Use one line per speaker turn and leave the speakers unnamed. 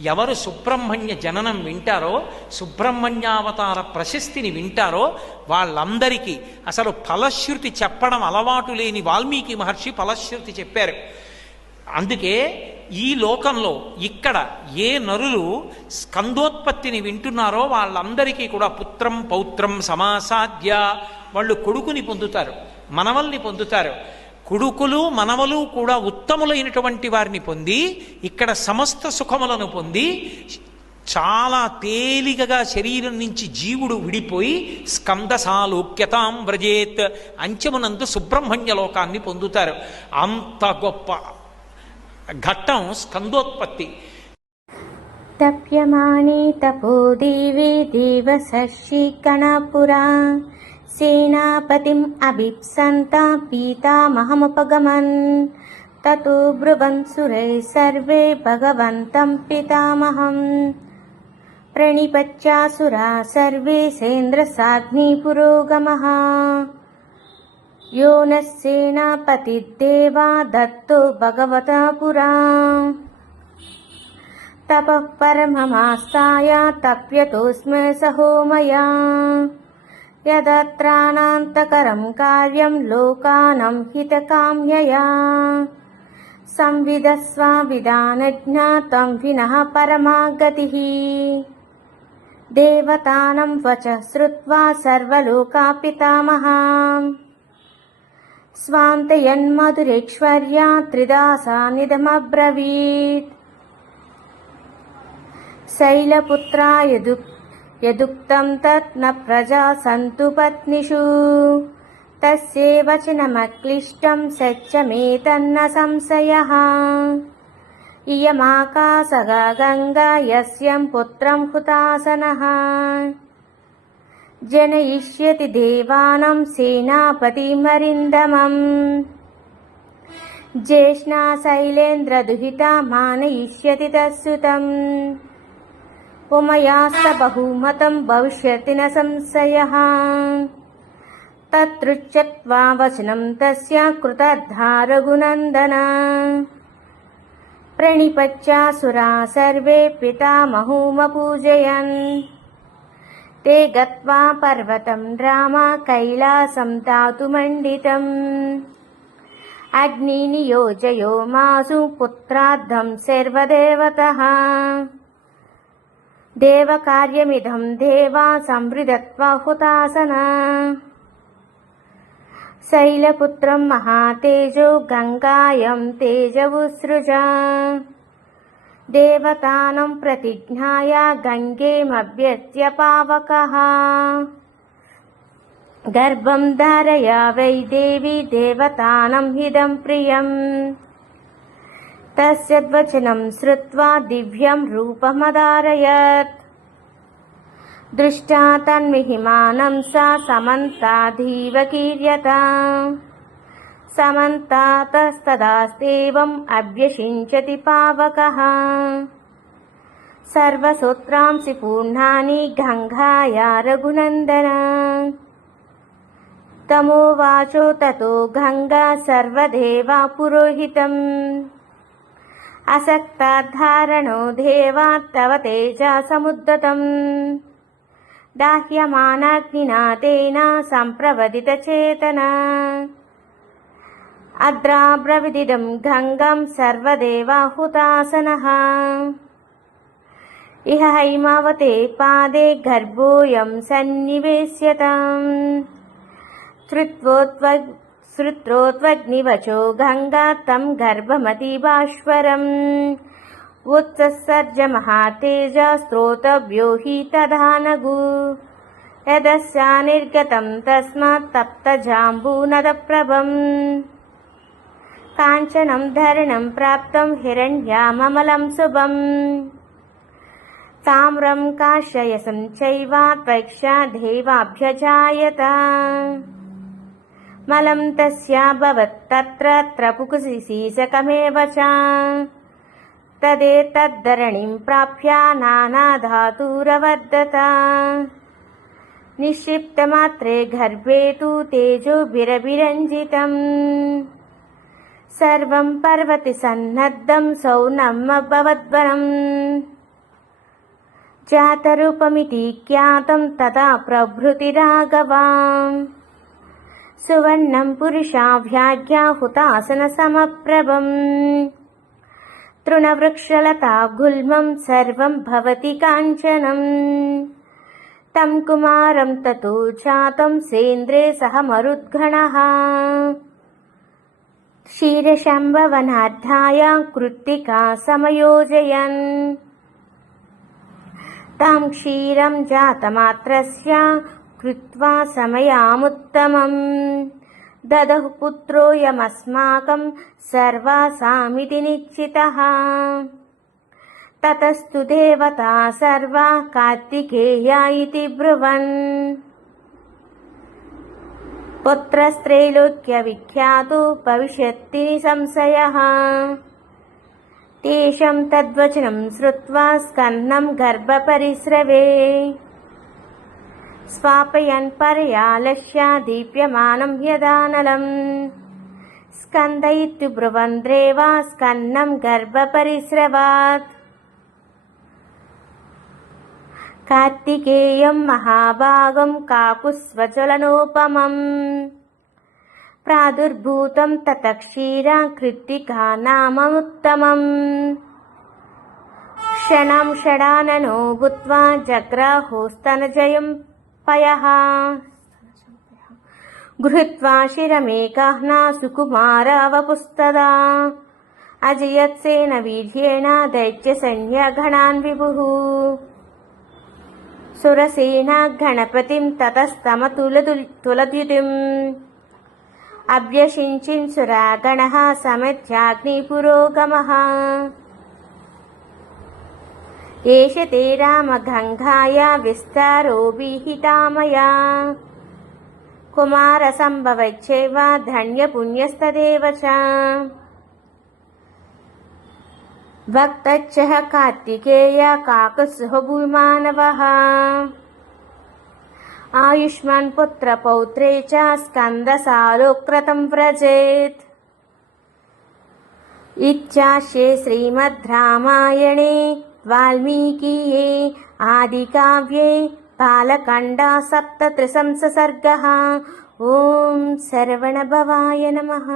ఎవరు సుబ్రహ్మణ్య జననం వింటారో సుబ్రహ్మణ్యావతార ప్రశస్తిని వింటారో వాళ్ళందరికీ అసలు ఫలశ్రుతి చెప్పడం అలవాటు లేని వాల్మీకి మహర్షి ఫలశ్రుతి చెప్పారు. అందుకే ఈ లోకంలో ఇక్కడ ఏ నరులు స్కందోత్పత్తిని వింటున్నారో వాళ్ళందరికీ కూడా పుత్రం పౌత్రం సమాసాద్య వాళ్ళు కొడుకుని పొందుతారు మనవల్ని పొందుతారు. కొడుకులు మనవలు కూడా ఉత్తములైనటువంటి వారిని పొంది ఇక్కడ సమస్త సుఖములను పొంది చాలా తేలికగా శరీరం నుంచి జీవుడు విడిపోయి స్కందసాలోక్యతాం వ్రజేత్ అంచమునందు సుబ్రహ్మణ్య లోకాన్ని పొందుతారు. అంత గొప్ప ఘట్టం స్కందోత్పత్తి.
తప్యమానే తపో దేవే దేవ సర్షి కణపురా. सेनापतिम् अभिप्सन्ता पीतामहमुपगमन्। ततो ब्रुवन् सुरैः सर्वे भगवन्तं पितामहम्। प्रणिपच्यासुरा सर्वे सेन्द्रसाग्निपुरोगमः। यो नः सेनापतिर्देवा दत्तो भगवता पुरा तपः परममास्ताय तप्यतोऽस्मि सहो मया यदत्राणान्तकरं कार्यं लोकानां हितकाम्यया। संविधस्वाविधानज्ञातं विनः परमागतिः। देवतानं वचः श्रुत्वा सर्वलोका पितामहा स्वान्तयन्मधुरेश्वर्या त्रिदासा निदमब्रवीत्। दुःख न प्रजा सन्तु पत्निषु तस्य वचनमक्लिष्टं सत्यमेतन्न संशयः इयमाकाशगा गङ्गा यस्यं पुत्रं हुतासनः जनयिष्यति देवानं सेनापतिमरिन्दमम् ज्येष्णा शैलेन्द्रदुहिता मानयिष्यति तत्सुतम् उमयास्त बहुमतं भविष्यति न संशयः तत्रुच्यत्वा वचनं तस्य कृतद्धा प्रणिपच्यासुरा सर्वे पितामहूमपूजयन् ते गत्वा पर्वतं रामा कैलासं दातुमण्डितम् अग्निनियोजयो मासु पुत्राद्धं सर्वदेवतः దేవకార్యమిదం దేవా సంవృదత్వాహుతాసన. శైలపుత్రం మహాతేజో గంగాయం తేజవుసృజ దేవతానం ప్రతిజ్ఞాయ గంగేమభ్యస్య పావక. గర్భం ధారయ వై దేవి దేవతానం హిదం ప్రియం. प्रियम् तस्य वचनं श्रुत्वा दिव्यं रूपमधारयत् दृष्टा तन्मिहिमानं सा समन्ताधीव कीर्यता समन्तातस्तदास्तेवम् अभ्यषिञ्चति पावकः सर्वसूत्रांसि पूर्णानि गङ्गाया रघुनन्दन तमोवाचो ततो गङ्गा सर्वदेवा पुरोहितम् असक्ताद्धारणो देवा तव तेजा समुद्दतम् दाह्यमानाग्निना तेन सम्प्रवदितचेतना अद्राब्रविदिदं गङ्गं सर्वदेवाहुतासनः इह हैमावते पादे गर्भोऽयं सन्निवेश्यताम् श्रुत्वोत्व श्रुत्रोत्वग्निवचो गङ्गा तं गर्भमतिबाश्वरम् उत्ससर्ज महातेजस्त्रोतव्यो हि तथा नगु यदस्या निर्गतं तस्मात् तप्तजाम्बूनदप्रभम् काञ्चनं धरणं प्राप्तं हिरण्याममलं शुभम् ताम्रं काश्ययसं चैव त्वक्षा देवाभ्यजायत మలం తస్యాభవత్తత్ర త్రపుకుసి శీశకమేవ చ తదేతద్ధరణిం ప్రాప్య నానాధాతూరవర్ధత నిక్షిప్తమాత్రే గర్భే తు తేజోభిరభిరంజితం సర్వం పర్వతి సన్నద్ధం సౌనమ్మభవద్వరం జాతరూపమితి ఖ్యాతం తదా ప్రభృతి రాఘవాం సువర్ణం పురుషాభ్యాఘ్యాహుతాసనసమప్రభం తృణవృక్షలతాగుల్మం సర్వం భవతి కాంచనం. తం కుమారం తతో చాతం సేంద్రే సహ మరుద్గణ క్షీరశంభవనార్థాయ కృత్తికా సమయోజయన్. తాం క్షీరం జాతమాత్రస్య కృత్వా సమయాముత్తమం దదహు పుత్రోయమస్మాకం సర్వాసామితి నిశ్చితः తతస్తు దేవతా సర్వా కార్తికేయ ఇది బ్రువన్ పుత్రస్త్రైలోక్య విఖ్యాతు భవిష్యత్తి సంశయ తేషం తద్వచనం శ్రుత్వా స్కందం గర్భపరిస్రవే स्वापयन् पर्यालस्य दीप्यमानं यदानलम् स्कन्दयितु ब्रुवन्द्रेव स्कन्नं गर्भपरिस्रवात् कार्तिकेयं महाभागं काकुस्वज्वलनोपमम् प्रादुर्भूतं ततः क्षीरा कृत्तिका नाममुत्तमम् क्षणं षडाननो भूत्वा जग्राहोस्तनजयं పయః గృహీత్వా శిరమేకాహ్న సుకుమారవపుస్తదా అజయత్సేన వీర్యేణ దైత్యసైన్యగణాన్ విభుః సురసేన గణపతిం తతస్తమతులతులద్యుతిం అభ్యషించిన్ సురాగణ సమిధ్యాగ్నిపురోగమః एष ते रामगङ्गाय विस्तारो विहितामया। कुमारसम्भवच्छैव धन्यपुण्यस्तदेव च। भक्तच्च कार्तिकेय काकुत्सुः भूमानवः। आयुष्मान् पुत्रपौत्रे च स्कन्दसालोक्रतं व्रजेत्। इत्याशे श्रीमद् रामायणे वाल्मीकीये आदिकाव्ये बालकाण्डा सप्तत्रिशंससर्गः ॐ सर्वणभवाय नमः